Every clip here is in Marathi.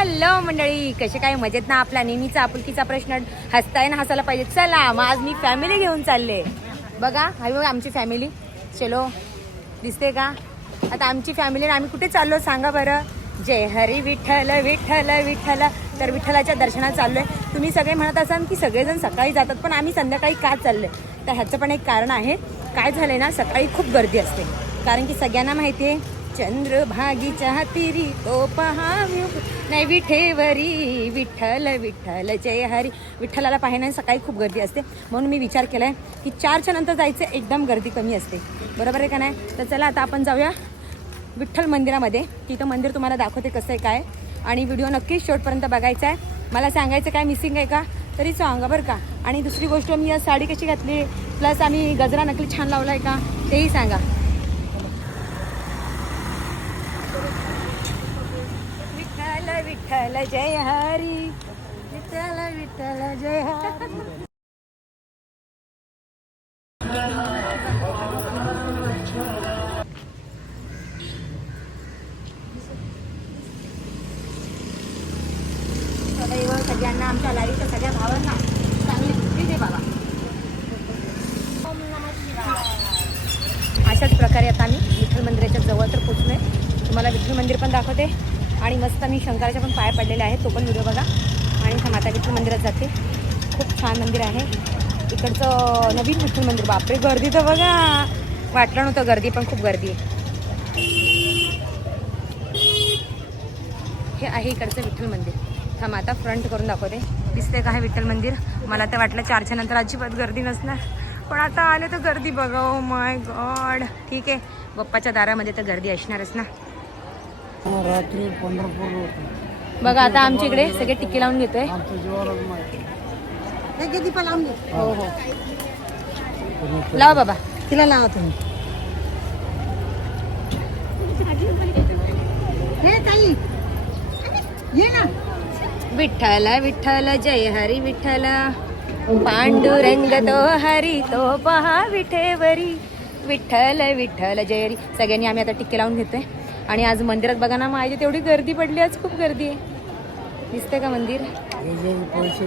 हॅलो मंडळी, कसे काय मजेत ना? आपला नेहमीचा आपुलकीचा प्रश्न, हसताय ना हसायला पाहिजे. चला मग आज मी फॅमिली घेऊन चालले. बघा हाय बघा आमची फॅमिली. चलो दिसते का? आता आमची फॅमिली आम्ही कुठे चाललो सांगा बरं? जय हरी विठ्ठल विठ्ठल विठ्ठल. तर विठ्ठलाच्या दर्शनात चाललोय. तुम्ही सगळे म्हणत असाल की सगळेजण सकाळी जातात, पण आम्ही संध्याकाळी का चाललोय? तर ह्याचं पण एक कारण आहे. काय झालंय ना, सकाळी खूप गर्दी असते. कारण की सगळ्यांना माहिती आहे चंद्रभागीच्या हातीरी तो पहावी नाही विठेवरी विठ्ठल विठ्ठल जय हरी. विठ्ठलाला पाहण्यास सकाळी खूप गर्दी असते. म्हणून मी विचार केलाय की 4च्या नंतर जायचं, एकदम गर्दी कमी असते. बरोबर आहे का नाही? तर चला आता आपण जाऊया विठ्ठल मंदिरामध्ये. तिथं मंदिर तुम्हाला दाखवते कसं आहे काय, आणि व्हिडिओ नक्कीच शेवटपर्यंत बघायचा आहे. मला सांगायचं काय मिसिंग आहे का तरी सांगा बरं का. आणि दुसरी गोष्ट, मी आज साडी कशी घातली, प्लस आम्ही गजरा नकली छान लावला आहे का तेही सांगा. विठ्ठल विठ्ठल जय हरी विठ्ठल विठ्ठल जय हरी. सगळ्यांना आमच्या लाईव्हच्या सगळ्या भावांना चांगली सुट्टी दे बाबा. अशाच प्रकारे आता आम्ही विठ्ठल मंदिराच्या जवळ तर पोचलोय. तुम्हाला विठ्ठल मंदिर पण दाखवते आणि मस्त मी शंकराच्या पण पाया पडलेले आहेत, तो पण व्हिडिओ बघा. आणि माता विठ्ठल मंदिरात जाते. खूप छान मंदिर आहे इकडचं, नवीन विठ्ठल मंदिर. बापरे गर्दी तर बघा, वाटलं नव्हतं गर्दी, पण खूप गर्दी आहे. हे आहे इकडचं विठ्ठल मंदिर. थांब आता फ्रंट करून दाखवते. दिसते का हे विठ्ठल मंदिर? मला तर वाटलं 4च्या नंतर अजिबात गर्दी नसणार, पण आता आले तर गर्दी बघा. Oh my God. ठीक आहे, बाप्पाच्या दारामध्ये तर गर्दी असणारच ना. रात्री पंढरपूर बघा आता आमच्या इकडे सगळे टिके लावून घेतोय. हो हो लावा बाबा, तिला लावा तुम्ही. हे ताई ये ना. विठ्ठल विठ्ठल जय हरी विठ्ठल पांडुरंग तो हरी तो पहा विठेवरी विठ्ठल विठ्ठल जय हरी. सगळ्यांनी आम्ही आता टिके लावून घेतोय. आणि आज मंदिरात बघा ना, माझी तेवढी गर्दी पडली, आज खूप गर्दी आहे. दिसते का मंदिर? पैसे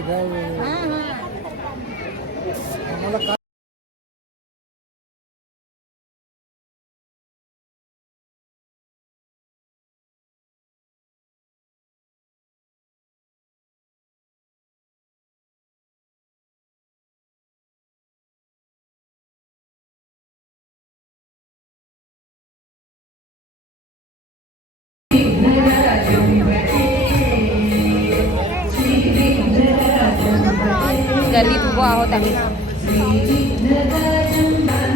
गर्दीत उभो आहोत आम्ही.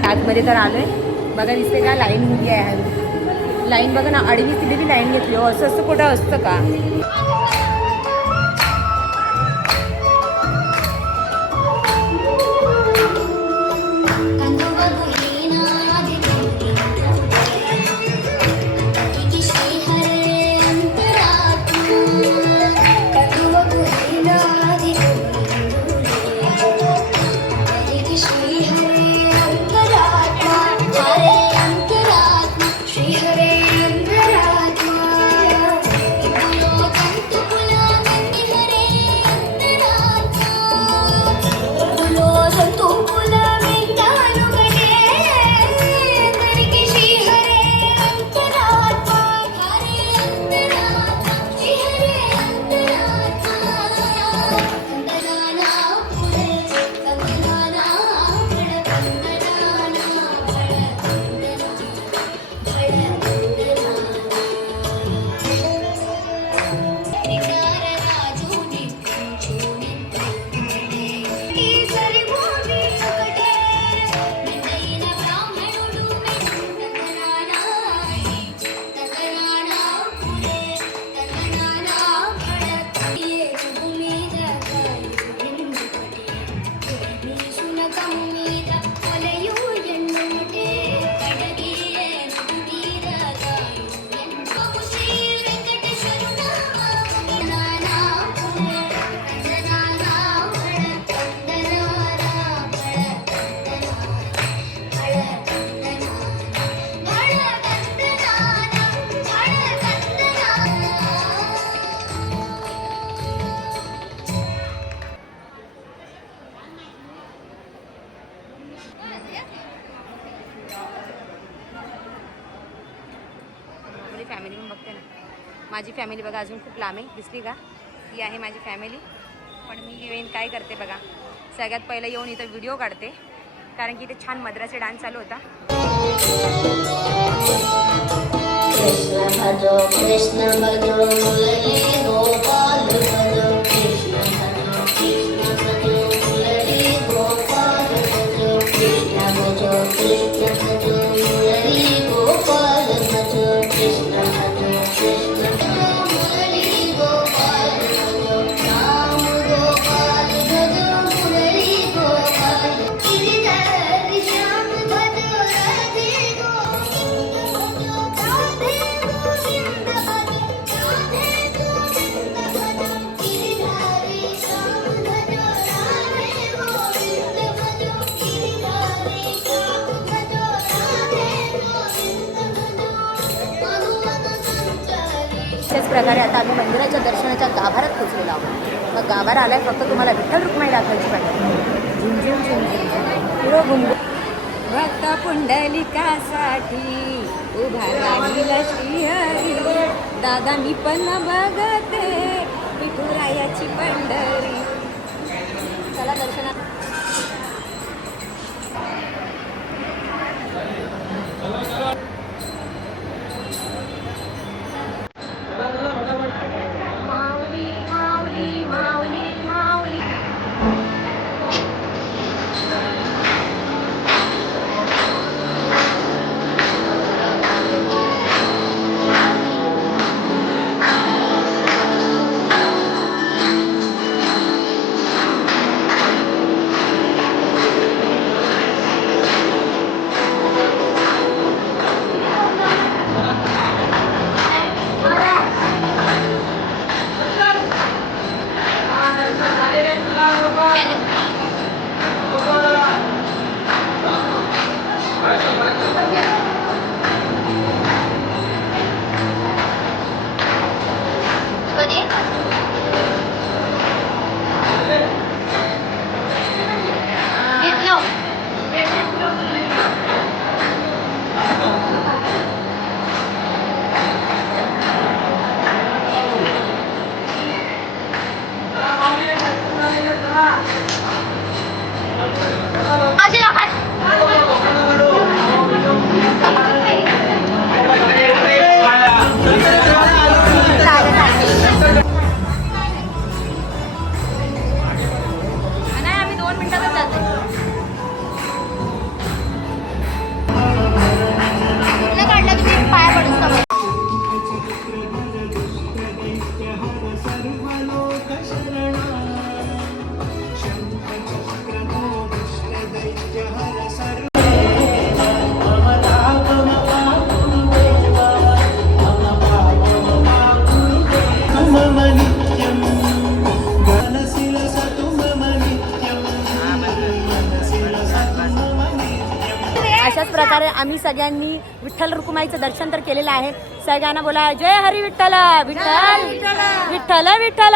आतमध्ये तर आलोय. बघा दिसते का, लाईन उभी आहे. लाईन बघा ना, अडीच तिथे लाईन घेतली. हो असं असं कुठं असतं का? माझी फॅमिली बघा अजून खूप लांब आहे, दिसली का? ही आहे माझी फॅमिली. पण मी येऊन काय करते बघा, सगळ्यात पहिलं येऊन इथं व्हिडिओ काढते, कारण की इथे छान मद्रासी डान्स चालू होता. कृष्ण भजो मुरली गोपाल भजो कृष्ण भजो मुरली गोपाल भजो कृष्ण भजो मुरली गोपाल भजो कृष्ण भजो मुरली गोपाल भजो राम गोपाल भजो मुरली गोपाल गिरिधर श्याम भजो राधे गोविंद भजो राधे गोविंद भजो राधे गोविंद भजो गिरिधारी श्याम भजो राधे गोविंद भजो गिरिधारी श्याम भजो राधे गोविंद भजो मधुवन संचारी. अशाच प्रकारे आता आम्ही मंदिराच्या दर्शनाच्या गाभारात पोचलेलो आहोत. मग गाभारा आलाय, फक्त तुम्हाला विठ्ठल रुक्माई दाखवायची पाहिजे. झुंझुम झुंझुम पुरो गुंगू भक्त पुंडलिकासाठी उभा राहिला श्रीहरी. दादा मी पण बघते विठुरायाची पंढरी. चला दर्शनात. माऊली माऊली माऊली माऊली. नाही, आम्ही 2 मिनिटातच जातोय. कुठलं काढलं तुम्ही? पाया पडून सवय. अशाच प्रकारे आम्ही सगळ्यांनी विठ्ठल रुक्माईचं दर्शन तर केलेलं आहे. सगळ्यांना बोला जय हरी विठ्ठल. विठ्ठल विठ्ठल विठ्ठल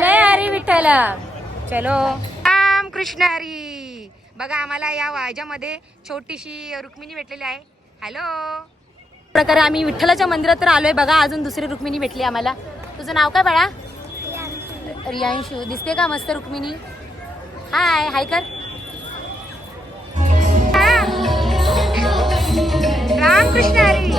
जय हरी विठ्ठल. चलो राम कृष्ण हरी. बघा आम्हाला या वाजामध्ये छोटीशी रुक्मिणी भेटलेली आहे. हॅलो. प्रकारे आम्ही विठ्ठलाच्या मंदिरात तर आलोय. बघा अजून दुसरी रुक्मिणी भेटली आम्हाला. तुझं नाव काय बाळा? रियांशू. दिसते का मस्त रुक्मिणी? हाय हाय कर. राम कृष्ण हरी.